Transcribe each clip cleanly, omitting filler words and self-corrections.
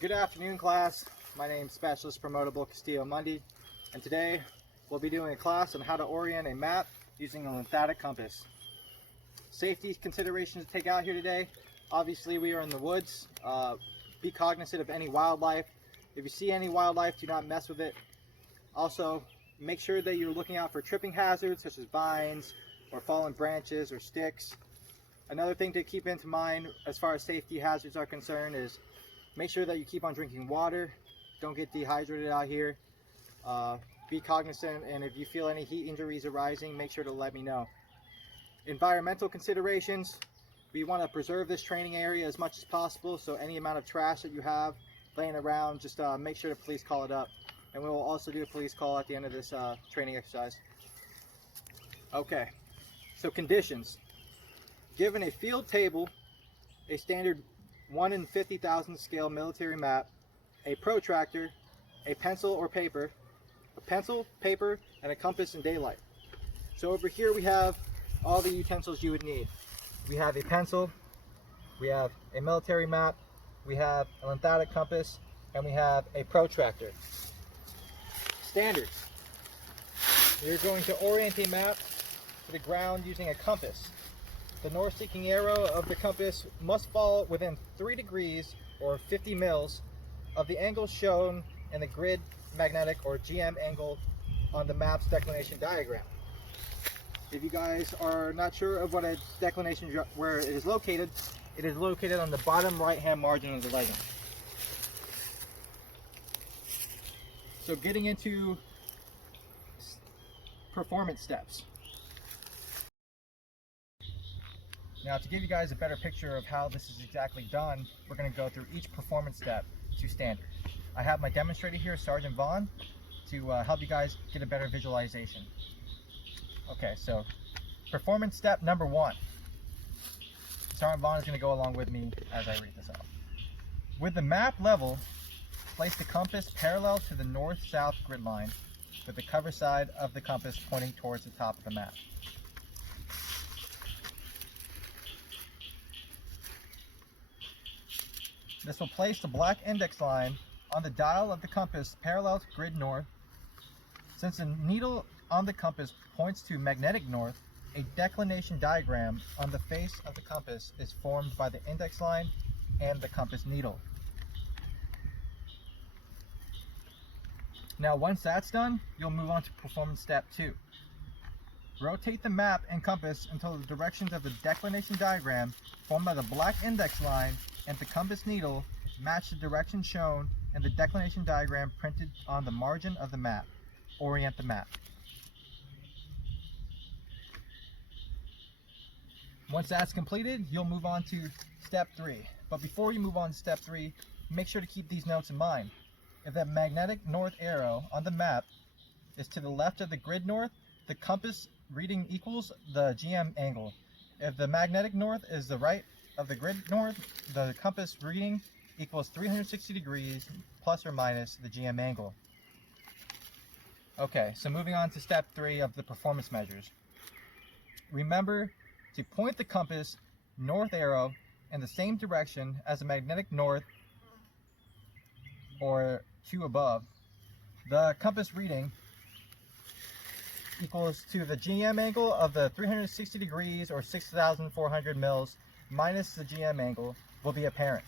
Good afternoon, class. My name is Specialist Promotable Castillo-Mundee, and today we'll be doing a class on how to orient a map using a lymphatic compass. Safety considerations to take out here today. Obviously, we are in the woods. Be cognizant of any wildlife. If you see any wildlife, do not mess with it. Also, make sure that you're looking out for tripping hazards such as vines or fallen branches or sticks. Another thing to keep into mind as far as safety hazards are concerned is make sure that you keep on drinking water. Don't get dehydrated out here. Be cognizant, and if you feel any heat injuries arising, make sure to let me know. Environmental considerations. We want to preserve this training area as much as possible, so any amount of trash that you have laying around, just make sure to please call it up. And we will also do a police call at the end of this training exercise. Okay, so conditions. Given a field table, a standard 1 in 50,000 scale military map, a protractor, a pencil or paper, a pencil, paper, and a compass in daylight. So over here we have all the utensils you would need. We have a pencil, we have a military map, we have a lymphatic compass, and we have a protractor. Standards. You're going to orient a map to the ground using a compass. The north-seeking arrow of the compass must fall within 3 degrees or 50 mils of the angle shown in the grid magnetic or GM angle on the map's declination diagram. If you guys are not sure of what a declination, where it is located on the bottom right-hand margin of the legend. So getting into performance steps. Now, to give you guys a better picture of how this is exactly done, we're going to go through each performance step to standard. I have my demonstrator here, Sergeant Vaughn, to help you guys get a better visualization. Okay, so performance step number 1. Sergeant Vaughn is going to go along with me as I read this off. With the map level, place the compass parallel to the north-south grid line with the cover side of the compass pointing towards the top of the map. This will place the black index line on the dial of the compass parallel to grid north. Since the needle on the compass points to magnetic north, a declination diagram on the face of the compass is formed by the index line and the compass needle. Now, once that's done, you'll move on to performance step 2. Rotate the map and compass until the directions of the declination diagram formed by the black index line and the compass needle match the direction shown in the declination diagram printed on the margin of the map. Orient the map. Once that's completed, you'll move on to step 3. But before you move on to step 3, make sure to keep these notes in mind. If the magnetic north arrow on the map is to the left of the grid north, the compass reading equals the GM angle. If the magnetic north is the right of the grid north, the compass reading equals 360 degrees plus or minus the GM angle. Okay, so moving on to step 3 of the performance measures. Remember to point the compass north arrow in the same direction as the magnetic north or 2 above. The compass reading equals to the GM angle of the 360 degrees or 6,400 mils minus the GM angle will be apparent.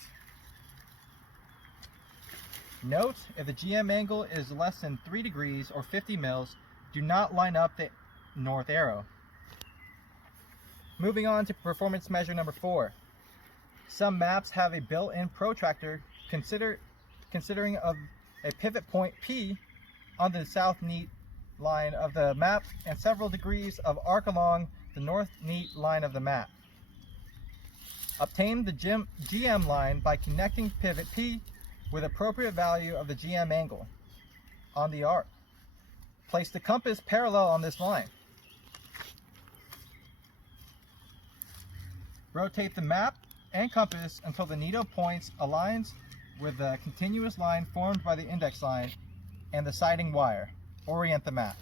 Note, if the GM angle is less than 3 degrees or 50 mils, do not line up the north arrow. Moving on to performance measure number 4. Some maps have a built-in protractor considering of a pivot point P on the south neat line of the map and several degrees of arc along the north neat line of the map. Obtain the GM line by connecting pivot P with appropriate value of the GM angle on the arc. Place the compass parallel on this line. Rotate the map and compass until the needle points aligns with the continuous line formed by the index line and the siding wire. Orient the map.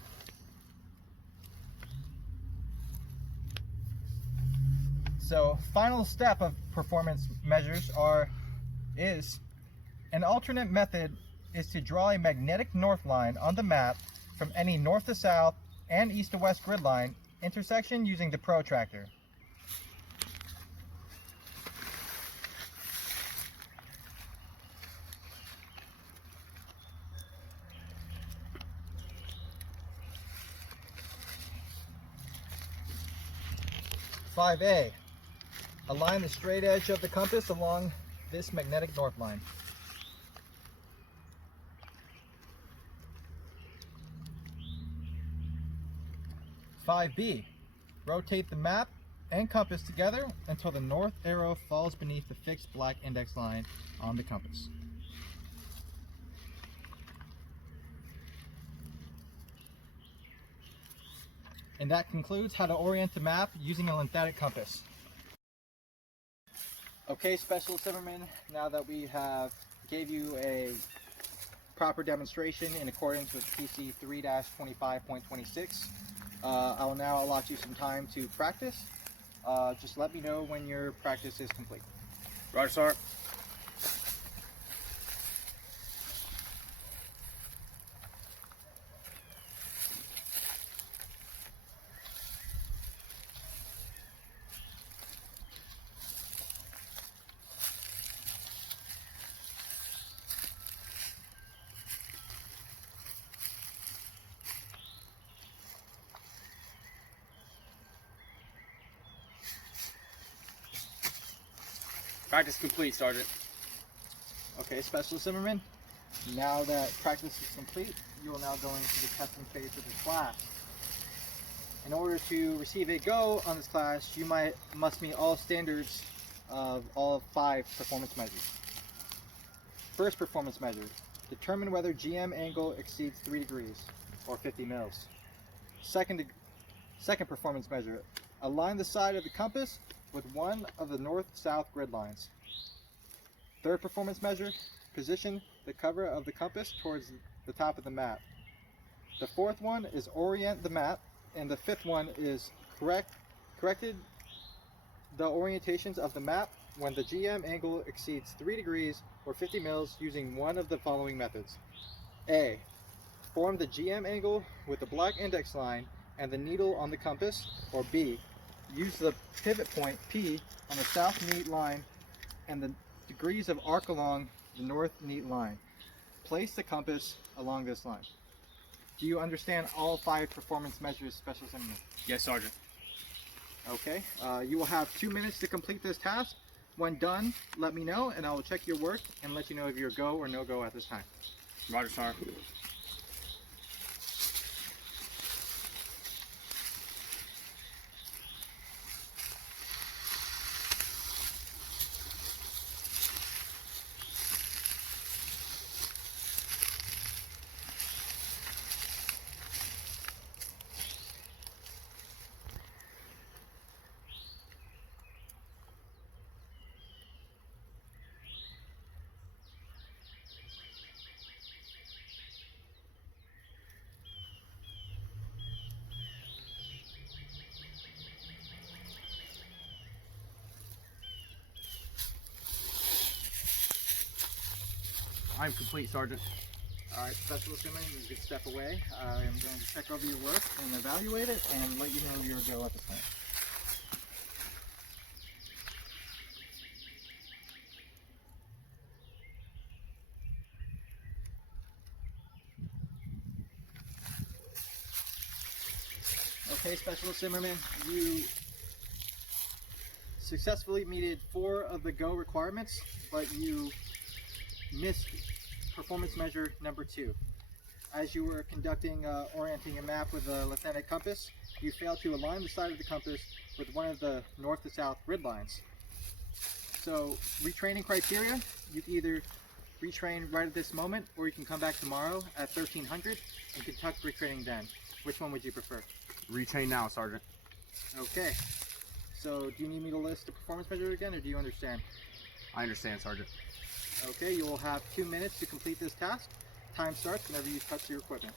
So final step of performance measures is An alternate method is to draw a magnetic north line on the map from any north to south and east to west grid line intersection using the protractor. "5A. Align the straight edge of the compass along this magnetic north line. "5B. Rotate the map and compass together until the north arrow falls beneath the fixed black index line on the compass." And that concludes how to orient the map using a lymphatic compass. Okay, Specialist Zimmerman, now that we have gave you a proper demonstration in accordance with PC 3-25.26, I will now allot you some time to practice. Just let me know when your practice is complete. Roger, sir. Practice complete, Sergeant. Okay, Specialist Zimmerman, now that practice is complete, you will now go into the testing phase of the class. In order to receive a go on this class, you must meet all standards of all 5 performance measures. First performance measure, determine whether GM angle exceeds 3 degrees, or 50 mils. Second performance measure, align the side of the compass with one of the north-south grid lines. Third performance measure, position the cover of the compass towards the top of the map. The fourth one is orient the map, and the fifth one is corrected the orientations of the map when the GM angle exceeds 3 degrees or 50 mils using one of the following methods. A. Form the GM angle with the black index line and the needle on the compass, or B. Use the pivot point P on the south neat line and the degrees of arc along the north neat line. Place the compass along this line. Do you understand all 5 performance measures, Specialist Zimmerman? Yes, Sergeant. Okay, you will have 2 minutes to complete this task. When done, let me know and I will check your work and let you know if you're go or no go at this time. Roger, sir. I'm complete, Sergeant. Alright, Specialist Zimmerman, you can step away. I am going to check over your work and evaluate it and let you know your go at this time. Okay, Specialist Zimmerman, you successfully meted 4 of the go requirements, but you missed performance measure number 2. As you were conducting orienting a map with a lymphatic compass, you failed to align the side of the compass with one of the north to south grid lines. So, retraining criteria, you can either retrain right at this moment, or you can come back tomorrow at 1300 and conduct retraining then. Which one would you prefer? Retrain now, Sergeant. Okay. So, do you need me to list the performance measure again, or do you understand? I understand, Sergeant. Okay, you will have 2 minutes to complete this task. Time starts whenever you touch your equipment.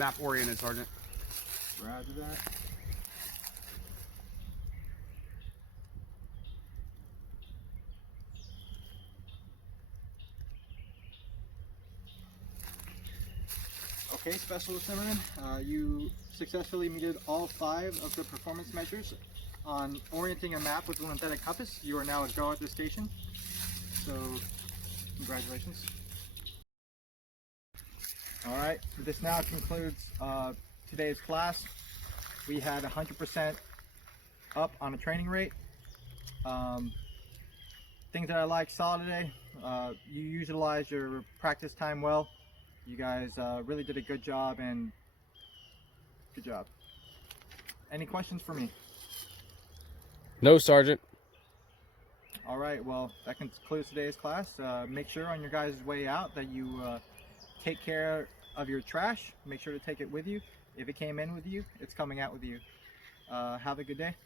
Map oriented, Sergeant. Roger that. Okay, Specialist Zimmerman, you successfully meted all 5 of the performance measures on orienting a map with a lymphatic compass. You are now a go at the station, so congratulations. Alright, this now concludes today's class. We had 100% up on a training rate. Things that I saw today, you utilized your practice time well. You guys really did a good job, and good job. Any questions for me? No, Sergeant. All right, well, that concludes today's class. Make sure on your guys' way out that you take care of your trash. Make sure to take it with you. If it came in with you, it's coming out with you. Have a good day.